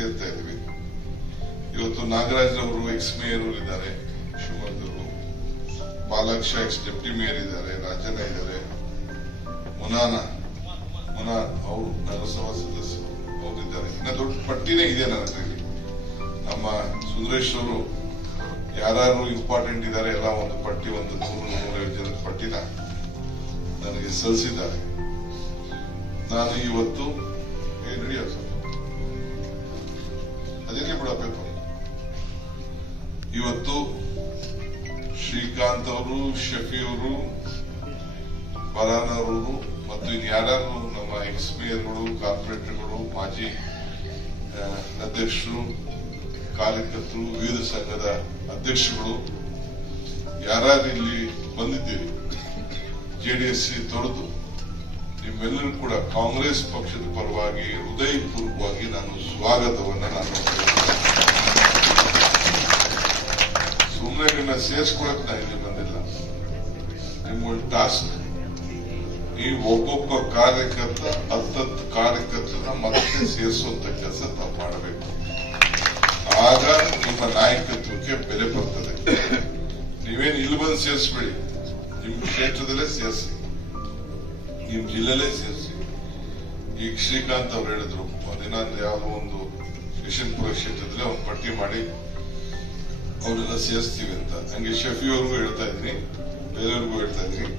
ಸೇರ್ತಾ ಇದ್ವಿ. ಇವತ್ತು ನಾಗರಾಜ್ ಅವರು ಎಕ್ಸ್ ಮೇಯರ್ ಇದ್ದಾರೆ, ಶಿವಮೊಗ್ಗದವರು, ಬಾಲಾಕ್ಷ ಎಕ್ಸ್ ಡೆಪ್ಟಿ ಮೇಯರ್ ಇದ್ದಾರೆ, ರಾಜಣ್ಣ ಇದ್ದಾರೆ, ಮುನಾನ್ ಅವರು ನಗರಸಭಾ ಸದಸ್ಯರು ಅವರಿದ್ದಾರೆ. ಇನ್ನ ದೊಡ್ಡ ಪಟ್ಟಿನೇ ಇದೆ ನನ್ನ ಕೈಲಿ. ನಮ್ಮ ಸುಂದರೇಶ್ ಅವರು ಯಾರು ಇಂಪಾರ್ಟೆಂಟ್ ಇದ್ದಾರೆ ಎಲ್ಲ ಒಂದು ಪಟ್ಟಿ, ಒಂದು 100-150 ಜನದ ಪಟ್ಟಿನ ನನಗೆ ಸಲ್ಲಿಸಿದ್ದಾರೆ. ನಾನು ಇವತ್ತು ಅದೇನೇ ಬಿಡ ಪೇಪರ್, ಇವತ್ತು ಶ್ರೀಕಾಂತ್ ಅವರು, ಶಫಿ ಅವರು, ಫರಾನ್ ಅವರು ಮತ್ತು ಇನ್ಯಾರು ನಮ್ಮ ಎಕ್ಸ್ ಮೇಯರ್ಗಳು, ಕಾರ್ಪೊರೇಟರ್ಗಳು, ಮಾಜಿ ಅಧ್ಯಕ್ಷರು, ಕಾರ್ಯಕರ್ತರು, ವಿವಿಧ ಸಂಘದ ಅಧ್ಯಕ್ಷಗಳು ಯಾರು ಇಲ್ಲಿ ಬಂದಿದ್ದೀರಿ, ಜೆಡಿಎಸ್ ತೊರೆದು ನಿಮ್ಮೆಲ್ಲರೂ ಕೂಡ ಕಾಂಗ್ರೆಸ್ ಪಕ್ಷದ ಪರವಾಗಿ ಹೃದಯಪೂರ್ವಕವಾಗಿ ನಾನು ಸ್ವಾಗತವನ್ನ ಸುಮ್ಮನೆ ನಿನ್ನ ಸೇರಿಸ್ಕೊಳಕ್ ನಾ ಇಲ್ಲಿ ಬಂದಿಲ್ಲ. ನಿಮ್ಮೊಂದು ಟಾಸ್ಕ್, ಈ ಒಬ್ಬೊಬ್ಬ ಕಾರ್ಯಕರ್ತ 10 ಕಾರ್ಯಕರ್ತನ ಮತ್ತೆ ಸೇರಿಸುವಂತ ಕೆಲಸ ತಾವು ಮಾಡಬೇಕು. ಆಗ ನಿಮ್ಮ ನಾಯಕತ್ವಕ್ಕೆ ಬೆಲೆ ಬರ್ತದೆ. ನೀವೇನು ಇಲ್ಲಿ ಬಂದು ಸೇರಿಸಬೇಡಿ, ನಿಮ್ಮ ಕ್ಷೇತ್ರದಲ್ಲೇ ಸೇರಿಸಿ, ನಿಮ್ ಜಿಲ್ಲೆಲೇ ಸೇರಿಸಿ. ಈಗ ಶ್ರೀಕಾಂತ್ ಅವ್ರು ಹೇಳಿದ್ರು ಒಂದಿನ ಯಾವುದೋ ಒಂದು ಯಶವಂತಪುರ ಕ್ಷೇತ್ರದಲ್ಲಿ ಒಂದು ಪಟ್ಟಿ ಮಾಡಿ ಅವರೆಲ್ಲ ಸೇರಿಸ್ತೀವಿ ಅಂತ. ಹಂಗೆ ಶಫಿ ಅವ್ರಿಗೂ ಹೇಳ್ತಾ ಇದ್ದೀನಿ, ಬೇರೆಯವ್ರಿಗೂ ಹೇಳ್ತಾ ಇದ್ದೀನಿ,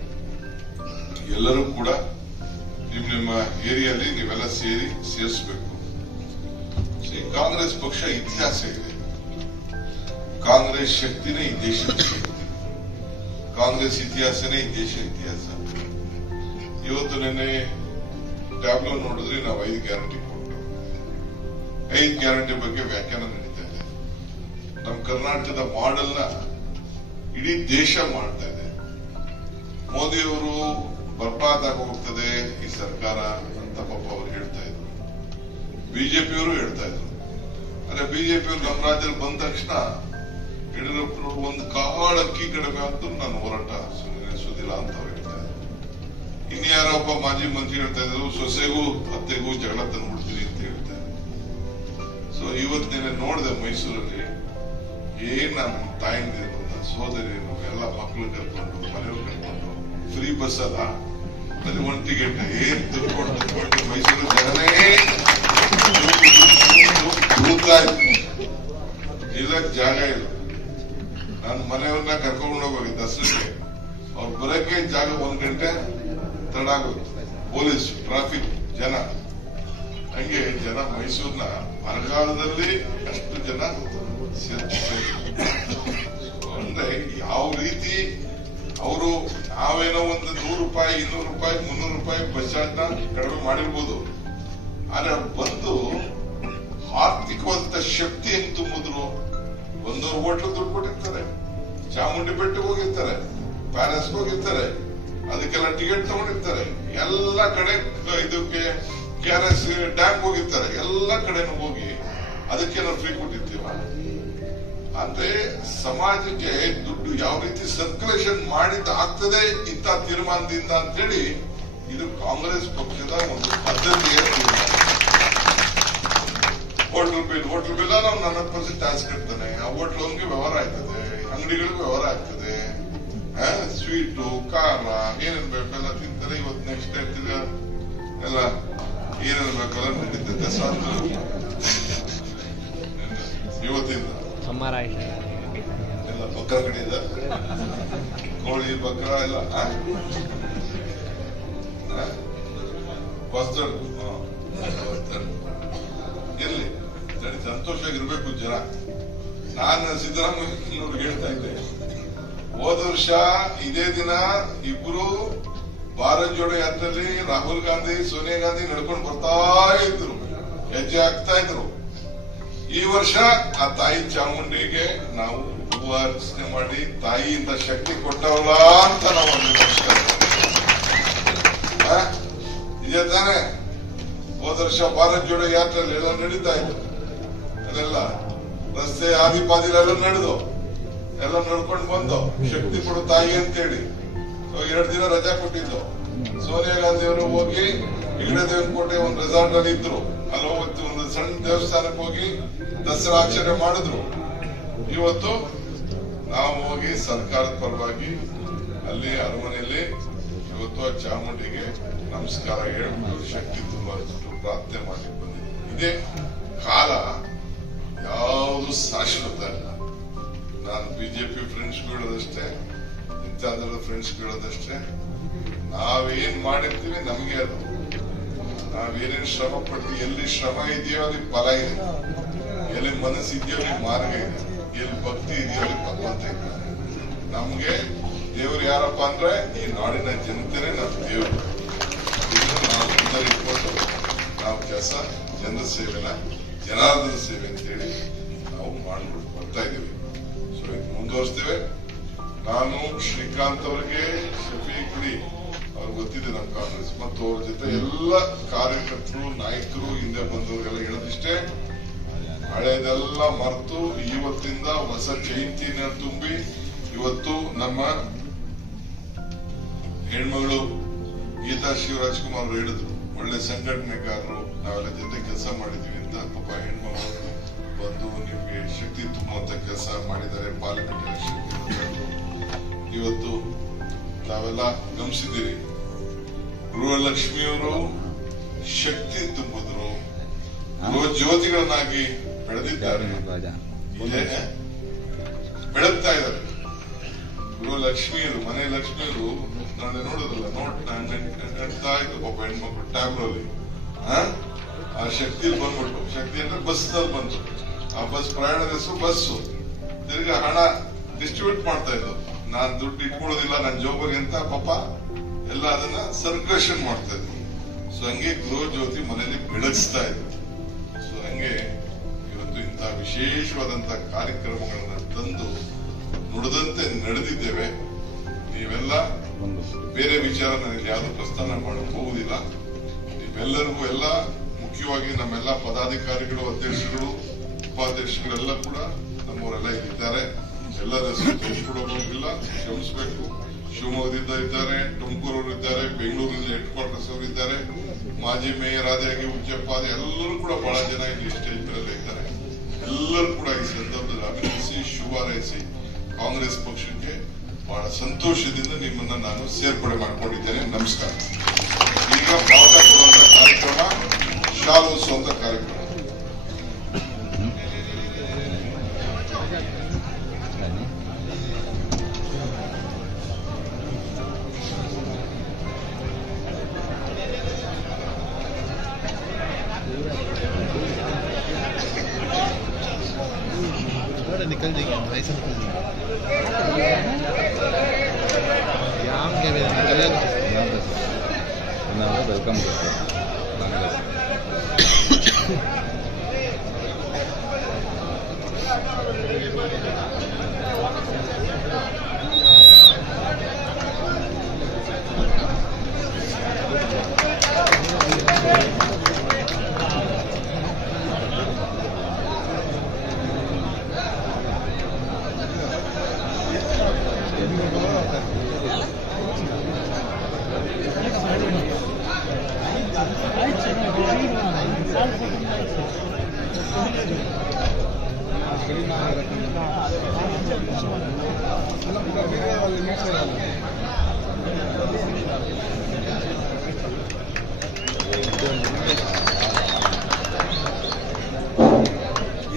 ಎಲ್ಲರೂ ಕೂಡ ನಿಮ್ಮ ಏರಿಯಲ್ಲಿ ನೀವೆಲ್ಲ ಸೇರಿಸಬೇಕು. ಕಾಂಗ್ರೆಸ್ ಪಕ್ಷ ಇತಿಹಾಸ ಇದೆ, ಕಾಂಗ್ರೆಸ್ ಶಕ್ತಿನೇ ಈ ದೇಶದ ಶಕ್ತಿ, ಕಾಂಗ್ರೆಸ್ ಇತಿಹಾಸನೇ ಈ ದೇಶ ಇತಿಹಾಸ. ಇವತ್ತು ನೆನ್ನೆ ಟ್ಯಾಬ್ಲೋ ನೋಡಿದ್ರೆ ನಾವು 5 ಗ್ಯಾರಂಟಿ ಕೊಟ್ಟು 5 ಗ್ಯಾರಂಟಿ ಬಗ್ಗೆ ವ್ಯಾಖ್ಯಾನ ನಡೀತಾ ಇದೆ. ನಮ್ಮ ಕರ್ನಾಟಕದ ಮಾಡೆಲ್ ನ ಇಡೀ ದೇಶ ಮಾಡ್ತಾ ಇದೆ. ಮೋದಿಯವರು ಬರ್ಬಾದ್ ಆಗಿ ಹೋಗ್ತದೆ ಈ ಸರ್ಕಾರ ಅಂತ ಪಾಪ ಅವರು ಹೇಳ್ತಾ ಇದ್ರು, ಬಿಜೆಪಿಯವರು ಹೇಳ್ತಾ ಇದ್ರು. ಅರೆ ಬಿಜೆಪಿಯವರು ನಮ್ಮ ರಾಜ್ಯದಲ್ಲಿ ಬಂದ ತಕ್ಷಣ ಯಡಿಯೂರಪ್ಪನವರು ಒಂದು ಕಾಳು ಅಕ್ಕಿ ಕಡಿಮೆ ಆದ್ದು ನಾನು ಹೋರಾಟ ಸುದಿಲ್ಲ ಅಂತ ಅವ್ರು ಹೇಳ್ತಾ ಇದ್ರು. ಇನ್ಯಾರೊಬ್ಬ ಮಾಜಿ ಮಂತ್ರಿ ಹೇಳ್ತಾ ಇದ್ರು, ಸೊಸೆಗೂ ಅತ್ತೆಗೂ ಜಗಳ ತಂದ್ಬಿಡ್ತೀನಿ ಅಂತ ಹೇಳ್ತಾ ಇದ್ರು. ಸೊ ಇವತ್ತೇನೆ ನೋಡಿದೆ ಮೈಸೂರಲ್ಲಿ, ನನ್ನ ತಾಯಿಂದಿರು, ನನ್ನ ಸೋದರಿಯರು ಎಲ್ಲ ಮಕ್ಕಳು ಕರ್ಕೊಂಡು, ಮನೆಯವ್ರು ಕರ್ಕೊಂಡು ಫ್ರೀ ಬಸ್ ಅಲ್ಲ, ಅಲ್ಲಿ 1 ಟಿಕೆಟ್ ಏನ್ ದುಡ್ಡು ಮೈಸೂರು ಜನನೇ ಇಲ್ಲಕ್ ಜಾಗ ಇಲ್ಲ. ನಾನು ಮನೆಯವ್ರನ್ನ ಕರ್ಕೊಂಡು ಹೋಗಿ ದಸರಾಗೆ, ಅವ್ರು ಬರಕ್ಕೆ ಜಾಗ 1 ಗಂಟೆ ತಡ ಆಗೋದು. ಪೊಲೀಸ್, ಟ್ರಾಫಿಕ್, ಜನ, ಹಂಗೆ ಜನ ಮೈಸೂರಿನ ಬರಗಾಲದಲ್ಲಿ ಅಷ್ಟು ಜನ ಅಂದ್ರೆ ಯಾವ ರೀತಿ ಅವರು ನಾವೇನೋ ಒಂದು 100 ರೂಪಾಯಿ, 200 ರೂಪಾಯಿ, 300 ರೂಪಾಯಿ ಬಸ್ ಚಾರ್ಜ್ ಕಡಿಮೆ ಮಾಡಿರ್ಬೋದು, ಆದ್ರೆ ಬಂದು ಆರ್ಥಿಕವಾದ ಶಕ್ತಿ ಹೆಂಗ್ ತುಂಬಿದ್ರು. ಒಂದೂರು ಹೋಟ್ಲು ದುಡ್ಡು ಕೊಟ್ಟಿರ್ತಾರೆ, ಚಾಮುಂಡಿ ಬೆಟ್ಟಕ್ಕೆ ಹೋಗಿರ್ತಾರೆ, ಪ್ಯಾಲೇಸ್ಗೆ ಹೋಗಿರ್ತಾರೆ, ಅದಕ್ಕೆಲ್ಲ ಟಿಕೆಟ್ ತಗೊಂಡಿರ್ತಾರೆ, ಎಲ್ಲ ಕಡೆ ಇದಕ್ಕೆ KRS ಡ್ಯಾಮ್ ಹೋಗಿರ್ತಾರೆ, ಎಲ್ಲ ಕಡೆನೂ ಹೋಗಿ ಅದಕ್ಕೆ ನಾವು ಫ್ರೀ ಕೊಟ್ಟಿರ್ತೀವ. ಅಂದ್ರೆ ಸಮಾಜಕ್ಕೆ ದುಡ್ಡು ಯಾವ ರೀತಿ ಸರ್ಕ್ಯುಲೇಷನ್ ಮಾಡಿದ್ದಾಗ್ತದೆ ಇಂಥ ತೀರ್ಮಾನದಿಂದ ಅಂತೇಳಿ ಇದು ಕಾಂಗ್ರೆಸ್ ಪಕ್ಷದ ಒಂದು ಪದ್ಧತಿಯ ತೀರ್ಮಾನ. ಹೋಟ್ಲ್ ಬಿಲ್ ನಾವು 40% ಟ್ಯಾಕ್ಸ್ ಕಟ್ತಾನೆ, ಆ ಹೋಟ್ಲ್ ಅವ್ನಿಗೆ ವ್ಯವಹಾರ ಆಗ್ತದೆ, ಅಂಗಡಿಗಳಿಗೂ ವ್ಯವಹಾರ ಆಗ್ತದೆ, ಸ್ವೀಟು, ಖಾರ ಏನೇನ್ ಬೇಕೆಲ್ಲ ತಿಂತಾರೆ. ಇವತ್ತು ನೆಕ್ಸ್ಟ್ ತಿರ್ಗ ಎಲ್ಲ ಏನೇನು ಬೇಕಲ್ಲ ನಡೀತದೆ. ಇವತ್ತಿಂದ ಎಲ್ಲ ಬಕ್ರ ಕಡೆಯಿಂದ ಕೋಳಿ ಬಕ್ರ ಎಲ್ಲ ಹೊಸದು ಎಲ್ಲಿ ಸಂತೋಷವಾಗಿರ್ಬೇಕು ಜನ. ನಾನು ಸಿದ್ದರಾಮಯ್ಯ ಹೇಳ್ತಾ ಇದ್ದೆ, ಹೋದ ವರ್ಷ ಇದೇ ದಿನ ಇಬ್ರು ಭಾರತ್ ಜೋಡೋ ಯಾತ್ರೆಯಲ್ಲಿ ರಾಹುಲ್ ಗಾಂಧಿ, ಸೋನಿಯಾ ಗಾಂಧಿ ನಡ್ಕೊಂಡು ಬರ್ತಾ ಇದ್ರು, ಹೆಜ್ಜೆ ಹಾಕ್ತಾ ಇದ್ರು. ಈ ವರ್ಷ ಆ ತಾಯಿ ಚಾಮುಂಡಿಗೆ ನಾವು ಹೂವು ಅರ್ಚನೆ ಮಾಡಿ ತಾಯಿಯಿಂದ ಶಕ್ತಿ ಕೊಟ್ಟವಲ್ಲ ಅಂತ ನಾವು ಇದೇ ತಾನೆ. ಹೋದ ವರ್ಷ ಭಾರತ್ ಜೋಡೋ ಯಾತ್ರೆಯಲ್ಲಿ ಎಲ್ಲ ನಡೀತಾ ಇತ್ತು, ಅಲ್ಲೆಲ್ಲ ರಸ್ತೆ ಆದಿಪಾದಿಲೆಲ್ಲ ನಡೆದು ಎಲ್ಲ ನಡ್ಕೊಂಡು ಬಂದು ಶಕ್ತಿ ಕೊಡು ತಾಯಿ ಅಂತೇಳಿ 2 ದಿನ ರಜಾ ಕೊಟ್ಟಿದ್ದು. ಸೋನಿಯಾ ಗಾಂಧಿ ಅವರು ಹೋಗಿ ಹೆಗ್ಡೆ ದೇವನಕೋಟೆ ಒಂದು ರೆಸಾರ್ಟ್ ಅಲ್ಲಿ ಇದ್ರು, ಅವತ್ತು ಒಂದು ಸಣ್ಣ ದೇವಸ್ಥಾನಕ್ಕೆ ಹೋಗಿ ದಸರಾ ಆಚರಣೆ ಮಾಡಿದ್ರು. ಇವತ್ತು ನಾವು ಹೋಗಿ ಸರ್ಕಾರದ ಪರವಾಗಿ ಅಲ್ಲಿ ಅರಮನೆಯಲ್ಲಿ ಇವತ್ತು ಆ ಚಾಮುಂಡಿಗೆ ನಮಸ್ಕಾರ ಹೇಳ್ಬಿಟ್ಟು ಶಕ್ತಿ ತುಂಬಾ ಪ್ರಾರ್ಥನೆ ಮಾಡಿ ಬಂದಿದ್ದೆ. ಇದೇ ಕಾಲ ಯಾವುದು ಶಾಶ್ವತ ಇಲ್ಲ. ನಾನು ಬಿಜೆಪಿ ಫ್ರೆಂಡ್ಸ್ ಹೇಳೋದಷ್ಟೇ, ಇಂಥದ್ರ ಫ್ರೆಂಡ್ಸ್ ಹೇಳೋದಷ್ಟೇ. ನಾವೇನ್ ಮಾಡಿರ್ತೀವಿ ನಮಗೆ ಅದು, ನಾವೇನೇನು ಶ್ರಮ ಪಡ್ತೀವಿ, ಎಲ್ಲಿ ಶ್ರಮ ಇದೆಯೋ ಅಲ್ಲಿ ಫಲ ಇದೆ, ಎಲ್ಲಿ ಮನಸ್ಸು ಇದೆಯೋ ಅಲ್ಲಿ ಮಾರ್ಗ ಇದೆ, ಎಲ್ಲಿ ಭಕ್ತಿ ಇದೆಯೋ ಅಲ್ಲಿ ಭಗವಂತ ಇದ್ದಾನೆ. ನಮ್ಗೆ ದೇವರು ಯಾರಪ್ಪ ಅಂದ್ರೆ ಈ ನಾಡಿನ ಜನತೆನೇ ನಮ್ಮ ದೇವರು. ಇದನ್ನು ನಾವು ಮುಂದೆ ಇಟ್ಕೊಂಡು ನಾವು ಕೆಲಸ ಜನರ ಸೇವೆನ ಜನಾರ್ದನ ಸೇವೆ ಅಂತೇಳಿ ನಾವು ಮಾಡ್ಬಿಟ್ಟು ಬರ್ತಾ ಇದ್ದೀವಿ. ಸೊ ಇದು ಮುಂದುವರಿಸ್ತೇವೆ. ನಾನು ಶ್ರೀಕಾಂತ್ ಅವರಿಗೆ, ಶಫೀಕ್ ಡಿ ಅವ್ರಿಗೆ ಗೊತ್ತಿದೆ ನಮ್ಮ ಕಾಂಗ್ರೆಸ್, ಮತ್ತು ಅವ್ರ ಜೊತೆ ಎಲ್ಲ ಕಾರ್ಯಕರ್ತರು ನಾಯಕರು ಹಿಂದೆ ಬಂದವರಿಗೆಲ್ಲ ಹೇಳೋದಿಷ್ಟೇ, ಹಳೆದೆಲ್ಲ ಮರೆತು ಇವತ್ತಿಂದ ಹೊಸ ಜಯಂತಿನ ತುಂಬಿ, ಇವತ್ತು ನಮ್ಮ ಹೆಣ್ಮಗಳು ಗೀತಾ ಶಿವರಾಜ್ಕುಮಾರ್ ಅವರು ಹೇಳಿದ್ರು, ಒಳ್ಳೆ ಸಂಘಟನೆಗಾರರು, ನಾವೆಲ್ಲ ಜೊತೆ ಕೆಲಸ ಮಾಡಿದ್ವಿ ಅಂತ. ಪಾಪ ಹೆಣ್ಮಗಳು ಬಂದು ನಿಮ್ಗೆ ಶಕ್ತಿ ತುಂಬುವಂತ ಕೆಲಸ ಮಾಡಿದ್ದಾರೆ. ಪಾರ್ಲಿಮೆಂಟ್ ಎಲೆಕ್ಷನ್ ಇವತ್ತು ನಾವೆಲ್ಲ ಗಮನಿಸಿದ್ದೀರಿ. ಗೃಹಲಕ್ಷ್ಮಿಯವರು ಶಕ್ತಿ ತುಂಬಿದ್ರು, ಗೃಹ ಜ್ಯೋತಿಗಳನ್ನಾಗಿ ಬೆಳೆದಿದ್ದಾರೆ, ಬೆಳಗ್ತಾ ಇದ್ದಾರೆ. ಗೃಹಲಕ್ಷ್ಮಿಯರು, ಮನೆ ಲಕ್ಷ್ಮಿಯರು ನಾಳೆ ನೋಡೋದಲ್ಲ, ನಡ್ತಾ ಇದ್ರು ಪಾಪ ಹೆಣ್ಮಕ್ಳು ಟ್ಯಾಬ್ರಲ್ಲಿ. ಆ ಶಕ್ತಿಯಲ್ಲಿ ಬಂದ್ಬಿಟ್ಟು, ಶಕ್ತಿ ಅಂದ್ರೆ ಬಸ್ ನಲ್ಲಿ ಬಂತು, ಆ ಬಸ್ ಪ್ರಯಾಣದ ಹೆಸರು ಬಸ್ಸು, ತಿರ್ಗಿ ಹಣ ಡಿಸ್ಟ್ರಿಬ್ಯೂಟ್ ಮಾಡ್ತಾ ಇದ್ರು. ನಾನ್ ದುಡ್ಡು ಇಟ್ಕೊಳ್ಳೋದಿಲ್ಲ ನನ್ನ ಜೋಬರಿಗೆ ಅಂತ ಪಾಪ ಎಲ್ಲ ಅದನ್ನ ಸರ್ಕ್ಯುಲೇಷನ್ ಮಾಡ್ತಾ ಇದ್ರು. ಸೊ ಹಂಗೆ ಗೃಹ ಜ್ಯೋತಿ ಮನೆಯಲ್ಲಿ ಬೆಳಗಿಸ್ತಾ ಇದ್ರು. ಸೊ ಹಂಗೆ ಇವತ್ತು ಇಂತಹ ವಿಶೇಷವಾದಂತಹ ಕಾರ್ಯಕ್ರಮಗಳನ್ನ ತಂದು ನುಡಿದಂತೆ ನಡೆದಿದ್ದೇವೆ. ನೀವೆಲ್ಲ ಬೇರೆ ವಿಚಾರ ನನಗೆ ಯಾವುದು ಪ್ರಸ್ಥಾನ ಮಾಡಕ್ ಹೋಗುದಿಲ್ಲ. ನೀವೆಲ್ಲರಿಗೂ ಎಲ್ಲ ಮುಖ್ಯವಾಗಿ ನಮ್ಮೆಲ್ಲ ಪದಾಧಿಕಾರಿಗಳು, ಅಧ್ಯಕ್ಷಗಳು, ಉಪಾಧ್ಯಕ್ಷಗಳೆಲ್ಲ ಕೂಡ ನಮ್ಮವರೆಲ್ಲ ಇದ್ದಾರೆ. ಎಲ್ಲರ ಹೆಸರು ತಿಳಿಸ್ಕೊಡೋದಿಲ್ಲ, ಕ್ಷಮಿಸಬೇಕು. ಶಿವಮೊಗ್ಗದಿಂದ ಇದ್ದಾರೆ, ತುಮಕೂರವರು ಇದ್ದಾರೆ, ಬೆಂಗಳೂರಿನಿಂದ ಹೆಡ್ ಕ್ವಾರ್ಟರ್ಸ್ ಅವರು ಇದ್ದಾರೆ, ಮಾಜಿ ಮೇಯರ್ ಆದಾಗಿ ಉಚ್ಚಪ್ಪಾದ ಎಲ್ಲರೂ ಕೂಡ ಬಹಳ ಜನ ಇಲ್ಲಿ ಸ್ಟೇಜ್ ಮೇಲೆ ಇದ್ದಾರೆ. ಎಲ್ಲರೂ ಕೂಡ ಈ ಸಂದರ್ಭದಲ್ಲಿ ಅಭಿನಂದಿಸಿ ಶುಭ ಹಾರೈಸಿ ಕಾಂಗ್ರೆಸ್ ಪಕ್ಷಕ್ಕೆ ಬಹಳ ಸಂತೋಷದಿಂದ ನಿಮ್ಮನ್ನ ನಾನು ಸೇರ್ಪಡೆ ಮಾಡಿಕೊಂಡಿದ್ದೇನೆ. ನಮಸ್ಕಾರ. ಈಗ ಬಾವುಟ ಕೊಡುವಂತ ಕಾರ್ಯಕ್ರಮ, ಶಾಲು ಹೊರಿಸುವಂತ ಕಾರ್ಯಕ್ರಮ. निकल जाएगी, ऐसे निकल जाएगी। यहाँ के भी निकले ना, वेलकम करते हैं।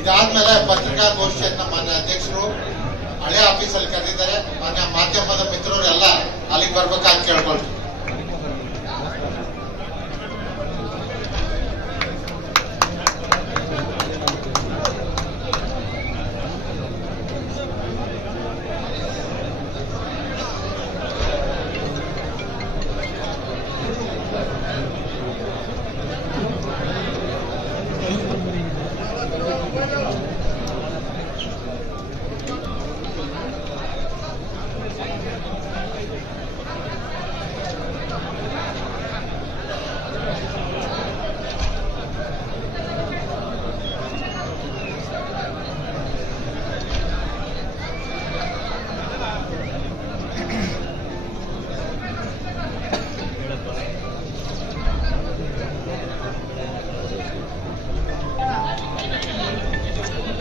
ಇದಾದ್ಮೇಲೆ ಪತ್ರಿಕಾಗೋಷ್ಠಿಯನ್ನ ಮಾನ್ಯ ಅಧ್ಯಕ್ಷರು ಹಳೆ ಆಫೀಸಲ್ಲಿ ಕರೆದಿದ್ದಾರೆ. ಮಾನ್ಯ ಮಾಧ್ಯಮದ ಮಿತ್ರರು ಎಲ್ಲ ಅಲ್ಲಿಗೆ ಬರ್ಬೇಕಾಗಿ ಕೇಳ್ಕೊಳ್ತೀವಿ.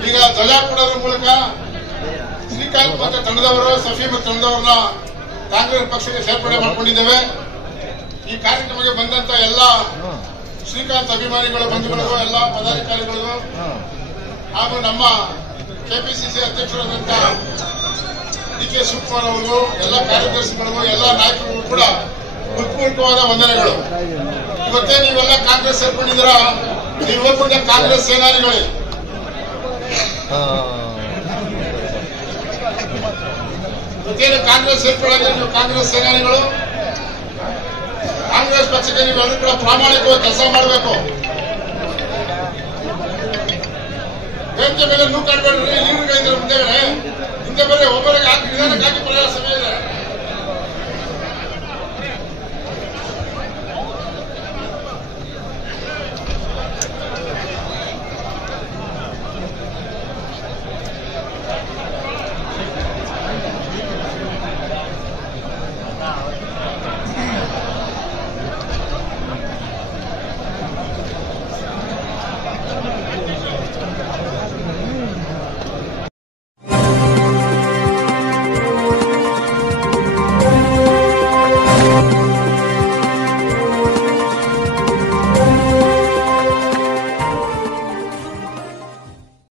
ಈಗ ಧ್ವಜ ಕೊಡೋದ್ರ ಮೂಲಕ ಶ್ರೀಕಾಂತ್ ಮತ್ತು ತಂಡದವರು ಸಫೀಮ್ ತಂಡದವರನ್ನ ಕಾಂಗ್ರೆಸ್ ಪಕ್ಷಕ್ಕೆ ಸೇರ್ಪಡೆ ಮಾಡಿಕೊಂಡಿದ್ದೇವೆ. ಈ ಕಾರ್ಯಕ್ರಮಕ್ಕೆ ಬಂದಂತ ಎಲ್ಲ ಶ್ರೀಕಾಂತ್ ಅಭಿಮಾನಿಗಳ ಬಂಧುಗಳಿಗೂ ಎಲ್ಲ ಪದಾಧಿಕಾರಿಗಳಿಗೂ ಹಾಗೂ ನಮ್ಮ ಕೆಪಿಸಿಸಿ ಅಧ್ಯಕ್ಷರಾದಂತ ಡಿ.ಕೆ. ಶಿವಕುಮಾರ್ ಅವರಿಗೂ ಎಲ್ಲ ಕಾರ್ಯದರ್ಶಿಗಳಿಗೂ ಎಲ್ಲ ನಾಯಕರಿಗೂ ಕೂಡ ಹೃತ್ಪೂರ್ವಕವಾದ ವಂದನೆಗಳು. ಇವತ್ತೇ ನೀವೆಲ್ಲ ಕಾಂಗ್ರೆಸ್ ಸೇರ್ಕೊಂಡಿದ್ದೀರ, ನೀವು ಕೂಡ ಕಾಂಗ್ರೆಸ್ ಸೇನಾನಿಗಳೇ. ಇವತ್ತೇನು ಕಾಂಗ್ರೆಸ್ ಸೇರ್ಕೊಳ್ಳೋದ್ರೆ ನೀವು ಕಾಂಗ್ರೆಸ್ ಸೇನಾನಿಗಳು. ಕಾಂಗ್ರೆಸ್ ಪಕ್ಷಕ್ಕೆ ನೀವೆಲ್ಲರೂ ಕೂಡ ಪ್ರಾಮಾಣಿಕವಾಗಿ ಕೆಲಸ ಮಾಡಬೇಕು. ವೇದಿಕೆ ಮೇಲೆ ನೂಕಾಡ್ಬೇಡ್ರಿ, ಹಿಂದೆ ಬರ್ರಿ, ಒಬ್ಬರಿಗೆ ನಿಧಾನಕ್ಕೆ ಹಾಕಿ ಬರೆಯೋ ಸಮಯ ಇದೆ.